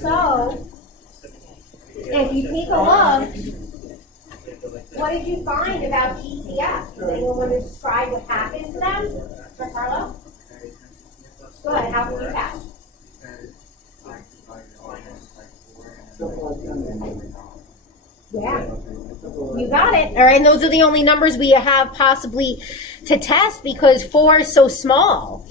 So, if you take a look, what did you find about GCF? Does anyone want to describe what happened to them? Giancarlo? Go ahead, how can you tell? Yeah, you got it. All right, and those are the only numbers we have possibly to test because 4 is so small.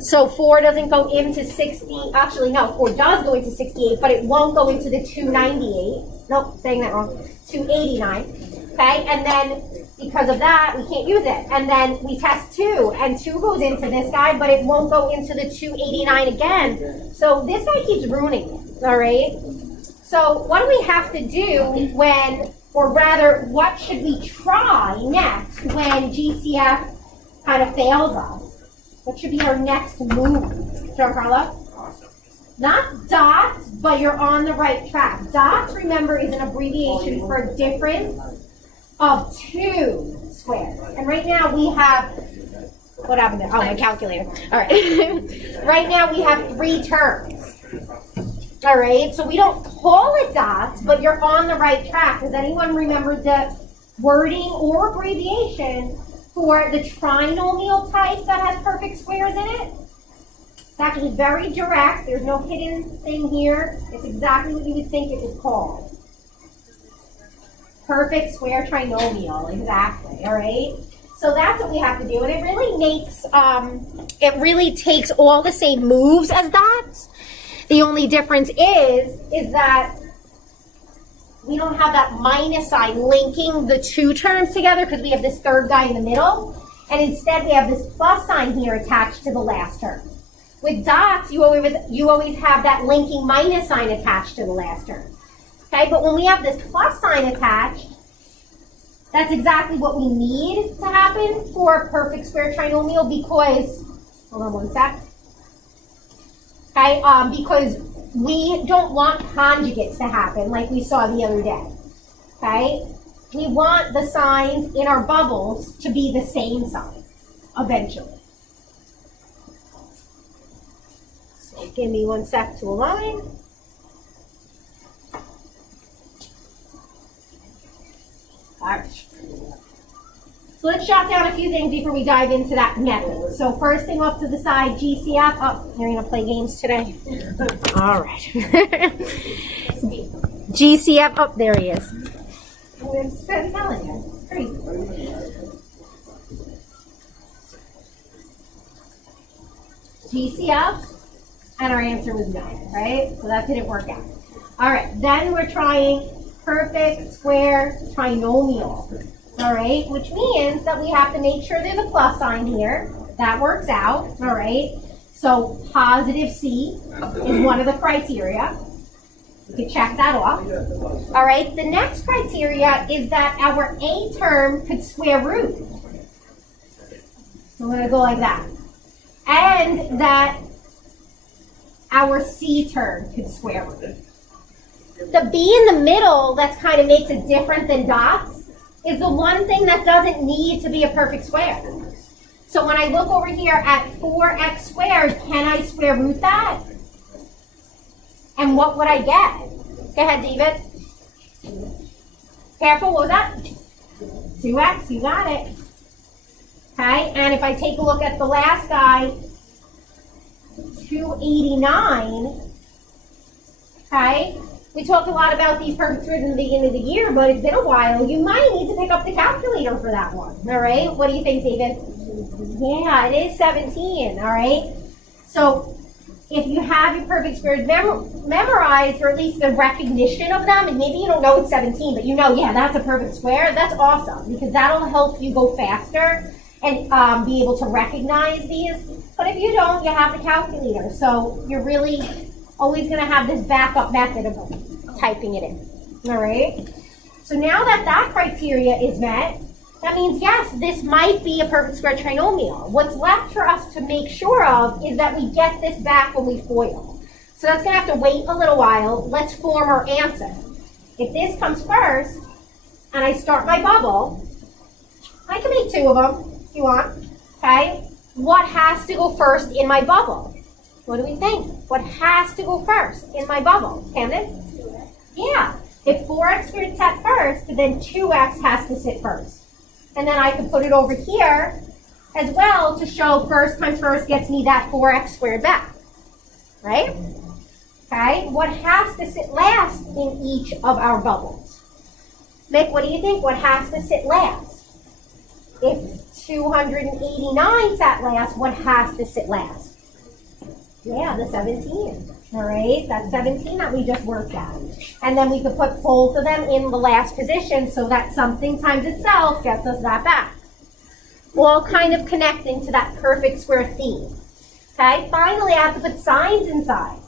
So 4 doesn't go into 60. Actually, no, 4 does go into 68, but it won't go into the 298. Nope, saying that wrong. 289. Okay, and then because of that, we can't use it. And then we test 2, and 2 goes into this guy, but it won't go into the 289 again. So this guy keeps ruining it. All right. So what do we have to do when, or rather, what should we try next when GCF kind of fails us? What should be our next move, Giancarlo? Not dots, but you're on the right track. Dots, remember, is an abbreviation for difference of 2 squares. And right now we have, what happened there? Oh, my calculator. All right. Right now we have 3 terms. All right, so we don't call it dots, but you're on the right track. Does anyone remember the wording or abbreviation for the trinomial type that has perfect squares in it? It's actually very direct. There's no hidden thing here. It's exactly what you would think it was called. Perfect square trinomial, exactly, all right? So that's what we have to do, and it really takes all the same moves as dots. The only difference is that we don't have that minus sign linking the 2 terms together because we have this third guy in the middle. And instead we have this plus sign here attached to the last term. With dots, you always have that linking minus sign attached to the last term. Okay, but when we have this plus sign attached, that's exactly what we need to happen for a perfect square trinomial because, hold on one sec. Okay, because we don't want conjugates to happen like we saw the other day. Okay, we want the signs in our bubbles to be the same sign eventually. So give me one sec to align. All right. So let's jot down a few things before we dive into that method. So first thing off to the side, GCF. Oh, you're going to play games today? All right. GCF. Oh, there he is. I'm telling you. Crazy. GCF. And our answer was no, right? So that didn't work out. All right. Then we're trying perfect square trinomial. All right, which means that we have to make sure there's a plus sign here. That works out, all right? So positive C is one of the criteria. You can check that off. All right, the next criteria is that our A term could square root. So I'm going to go like that. And that our C term could square root. The B in the middle that kind of makes it different than dots is the one thing that doesn't need to be a perfect square. So when I look over here at 4x squared, can I square root that? And what would I get? Go ahead, David. Careful, what was that? 2x, you got it. Okay, and if I take a look at the last guy, 289, okay? We talked a lot about these perfect squares in the beginning of the year, but it's been a while. You might need to pick up the calculator for that one, all right? What do you think, David? Yeah, it is 17, all right? So if you have your perfect squares memorized, or at least the recognition of them, and maybe you don't know it's 17, but you know, yeah, that's a perfect square, that's awesome, because that'll help you go faster and be able to recognize these. But if you don't, you have the calculator. So you're really always going to have this backup method of typing it in. All right? So now that that criteria is met, that means, yes, this might be a perfect square trinomial. What's left for us to make sure of is that we get this back when we FOIL. So that's going to have to wait a little while. Let's form our answer. If this comes first, and I start my bubble, I can make 2 of them if you want, okay? What has to go first in my bubble? What do we think? What has to go first in my bubble? Camden? Yeah. If 4x squared sat first, then 2x has to sit first. And then I could put it over here as well to show first times first gets me that 4x squared back. Right? Okay. What has to sit last in each of our bubbles? Mick, what do you think? What has to sit last? If 289 sat last, what has to sit last? Yeah, the 17. All right, that's 17 that we just worked out. And then we could put both of them in the last position so that something times itself gets us that back. All kind of connecting to that perfect square theme. Okay, finally I have to put signs inside.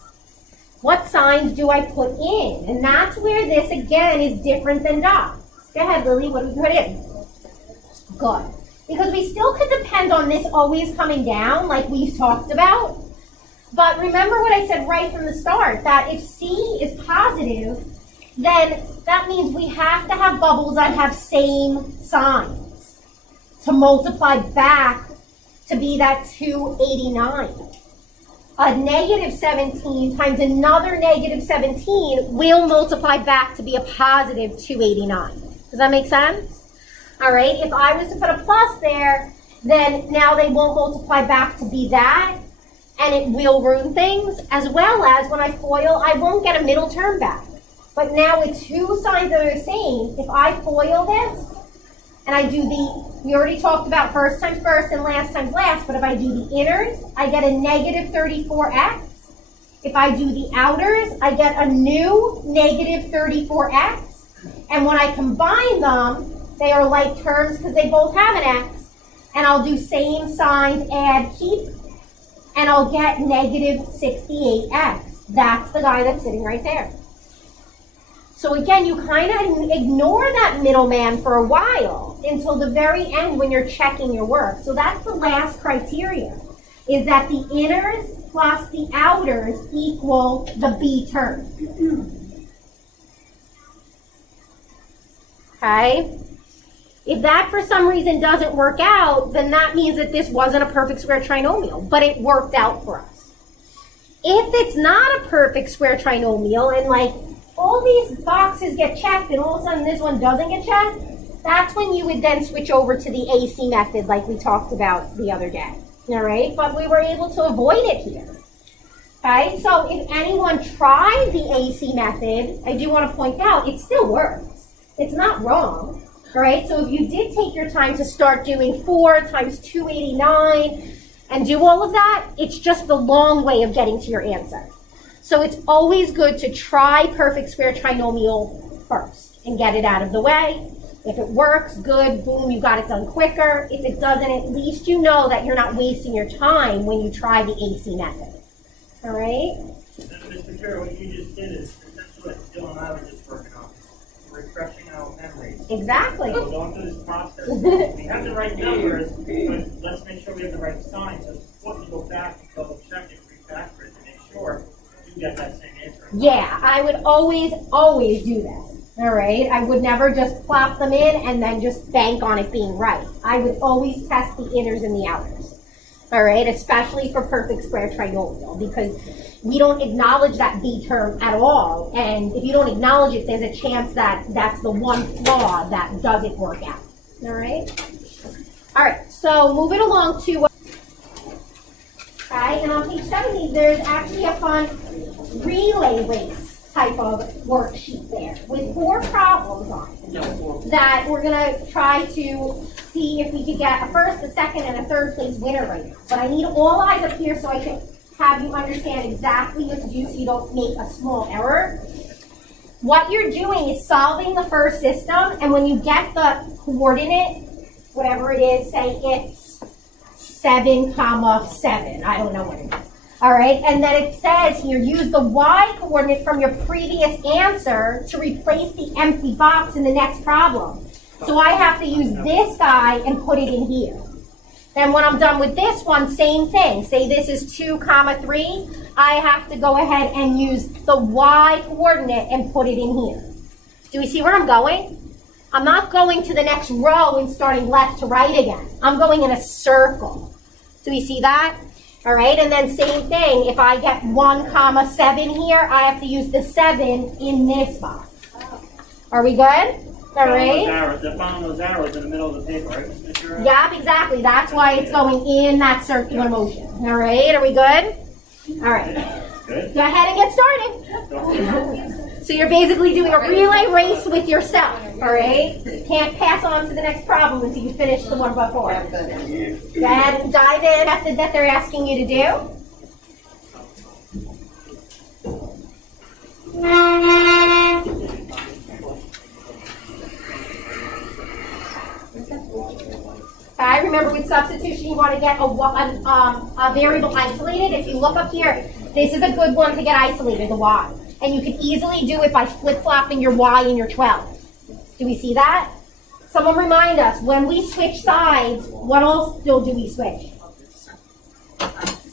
What signs do I put in? And that's where this, again, is different than dots. Go ahead, Lily, what do we put in? Good. Because we still could depend on this always coming down like we talked about. But remember what I said right from the start, that if C is positive, then that means we have to have bubbles that have same signs to multiply back to be that 289. A negative 17 times another negative 17 will multiply back to be a positive 289. Does that make sense? All right, if I was to put a plus there, then now they won't multiply back to be that, and it will ruin things, as well as when I FOIL, I won't get a middle term back. But now with two signs that are the same, if I FOIL this, and I do we already talked about first times first and last times last, but if I do the inners, I get a negative 34x. If I do the outers, I get a new negative 34x. And when I combine them, they are like terms because they both have an x. And I'll do same signs, add, keep, and I'll get negative 68x. That's the guy that's sitting right there. So again, you kind of ignore that middleman for a while until the very end when you're checking your work. So that's the last criteria, is that the inners plus the outers equal the B term. Okay? If that for some reason doesn't work out, then that means that this wasn't a perfect square trinomial, but it worked out for us. If it's not a perfect square trinomial and like all these boxes get checked and all of a sudden this one doesn't get checked, that's when you would then switch over to the AC method like we talked about the other day. All right, but we were able to avoid it here. Okay, so if anyone tried the AC method, I do want to point out it still works. It's not wrong. All right, so if you did take your time to start doing 4 times 289 and do all of that, it's just the long way of getting to your answer. So it's always good to try perfect square trinomial first and get it out of the way. If it works, good, boom, you got it done quicker. If it doesn't, at least you know that you're not wasting your time when you try the AC method. All right? Mr. Chair, what you just did is essentially what Jill and I were just working on. Refreshing our memories. Exactly. So going through this process, we have the right numbers, but let's make sure we have the right signs. So before you go back and double check it, refactor it to make sure you get that same answer. Yeah, I would always do this. All right? I would never just plop them in and then just bank on it being right. I would always test the inners and the outers. All right? Especially for perfect square trinomial, because we don't acknowledge that B term at all. And if you don't acknowledge it, there's a chance that that's the one flaw that doesn't work out. All right? All right, so moving along to, okay, and on page 70, there's actually a fun relay race type of worksheet there with 4 problems on it that we're going to try to see if we could get a first, a second, and a third place winner right now. But I need all eyes up here so I can have you understand exactly what to do so you don't make a small error. What you're doing is solving the first system, and when you get the coordinate, whatever it is, say it's 7, 7, I don't know what it is. All right, and then it says here, use the y coordinate from your previous answer to replace the empty box in the next problem. So I have to use this guy and put it in here. And when I'm done with this one, same thing. Say this is 2, 3. I have to go ahead and use the y coordinate and put it in here. Do we see where I'm going? I'm not going to the next row and starting left to right again. I'm going in a circle. Do we see that? All right, and then same thing, if I get 1,7 here, I have to use the 7 in this box. Are we good? All right? They're following those arrows in the middle of the paper, right, Ms. Ventura? Yep, exactly. That's why it's going in that circular motion. All right, are we good? All right. Good. Go ahead and get started. So you're basically doing a relay race with yourself, all right? You can't pass on to the next problem until you finish the one before. Go ahead and dive in method that they're asking you to do. Okay, remember with substitution you want to get a variable isolated. If you look up here, this is a good one to get isolated, the y. And you can easily do it by flip-flopping your y and your 12. Do we see that? Someone remind us, when we switch sides, what else do we switch?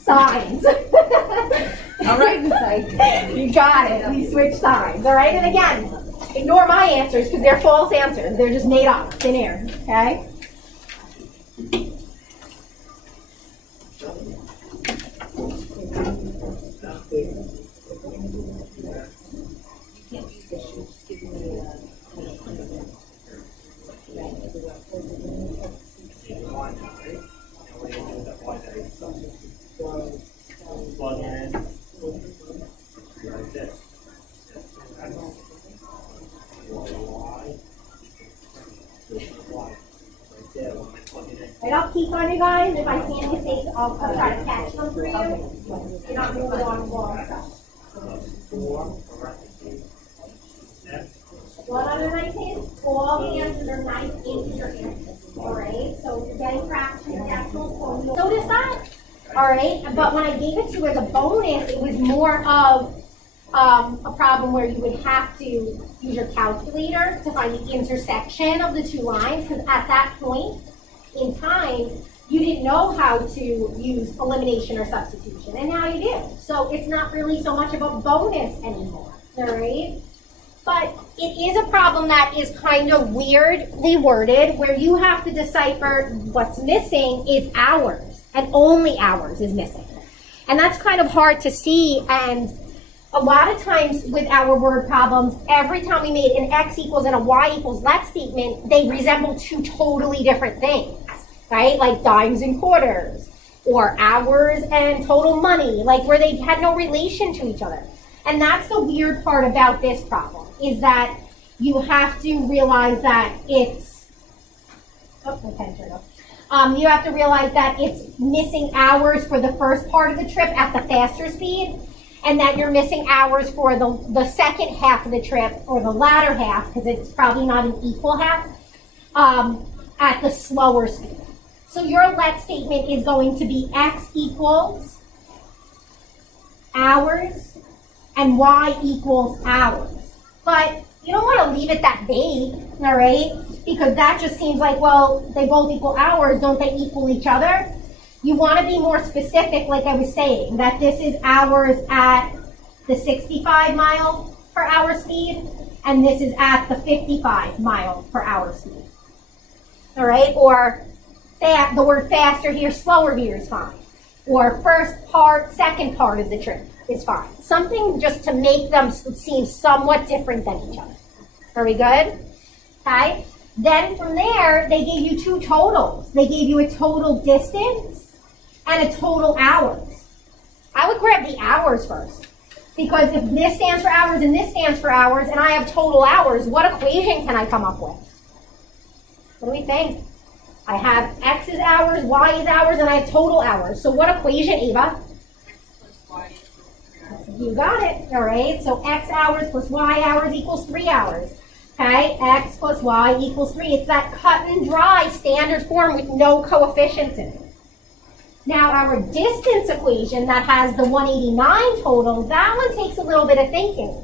Signs. All right, you got it. We switch sides. All right, and again, ignore my answers because they're false answers. They're just made up, thin air. Okay. Plug in. Like this. Right, I'll keep on you guys. If I see any mistakes, I'll try to catch them for you. You're not moving on the wall stuff. What other nice hints? All the answers are nice integer answers. Alright, so you're getting fractions, decimals, notice that? Alright, but when I gave it to you as a bonus, it was more of a problem where you would have to use your calculator to find the intersection of the two lines, because at that point in time, you didn't know how to use elimination or substitution, and now you do. So it's not really so much of a bonus anymore, alright? But it is a problem that is kind of weirdly worded, where you have to decipher what's missing is hours, and only hours is missing. And that's kind of hard to see, and a lot of times with our word problems, every time we made an x equals and a y equals let statement, they resemble two totally different things, right? Like dimes and quarters, or hours and total money, like where they had no relation to each other. And that's the weird part about this problem, is that you have to realize that it's, you have to realize that it's missing hours for the first part of the trip at the faster speed, and that you're missing hours for the second half of the trip, or the latter half, because it's probably not an equal half, at the slower speed. So your let statement is going to be x equals hours and y equals hours. But you don't want to leave it that vague, all right? Because that just seems like, well, they both equal hours, don't they equal each other? You want to be more specific, like I was saying, that this is hours at the 65 mile per hour speed, and this is at the 55 mile per hour speed. All right, or the word faster here, slower here is fine. Or first part, second part of the trip is fine. Something just to make them seem somewhat different than each other. Are we good? Okay. Then from there, they gave you two totals. They gave you a total distance and a total hours. I would grab the hours first. Because if this stands for hours and this stands for hours, and I have total hours, what equation can I come up with? What do we think? I have x is hours, y is hours, and I have total hours. So what equation, Ava? You got it. All right. So x hours plus y hours equals 3 hours. Okay. X plus y equals 3. It's that cut and dry standard form with no coefficients in it. Now our distance equation that has the 189 total, that one takes a little bit of thinking.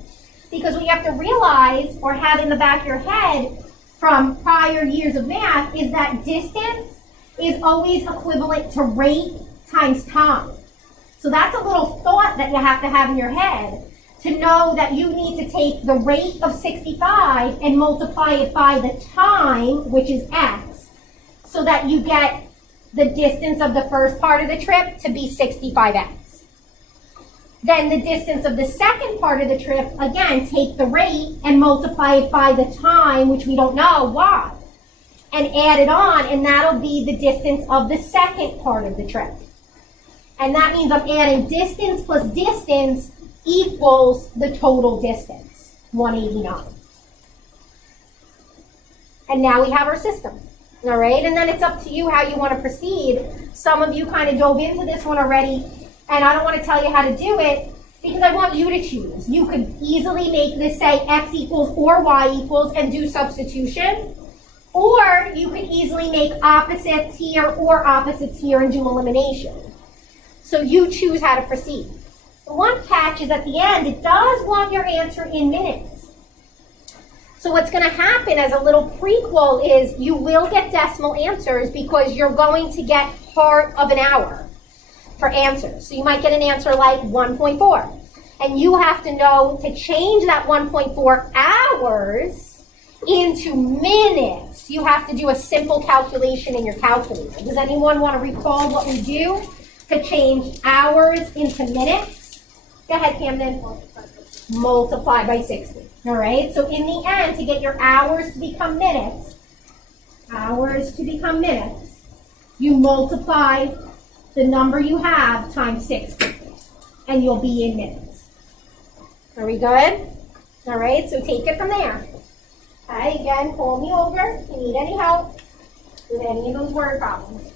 Because what you have to realize, or have in the back of your head from prior years of math, is that distance is always equivalent to rate times time. So that's a little thought that you have to have in your head to know that you need to take the rate of 65 and multiply it by the time, which is x, so that you get the distance of the first part of the trip to be 65x. Then the distance of the second part of the trip, again, take the rate and multiply it by the time, which we don't know, y, and add it on, and that'll be the distance of the second part of the trip. And that means I'm adding distance plus distance equals the total distance, 189. And now we have our system, all right? And then it's up to you how you want to proceed. Some of you kind of dove into this one already, and I don't want to tell you how to do it because I want you to choose. You could easily make this say x equals or y equals and do substitution, or you could easily make opposites here or opposites here and do elimination. So you choose how to proceed. The one catch is at the end, it does want your answer in minutes. So what's going to happen as a little prequel is you will get decimal answers because you're going to get part of an hour for answers. So you might get an answer like 1.4. And you have to know to change that 1.4 hours into minutes. You have to do a simple calculation in your calculator. Does anyone want to recall what we do to change hours into minutes? Go ahead, Camden. Multiply by 60. All right, so in the end, to get your hours to become minutes, you multiply the number you have times 60, and you'll be in minutes. Are we good? All right, so take it from there. Okay, again, call me over if you need any help with any of those word problems.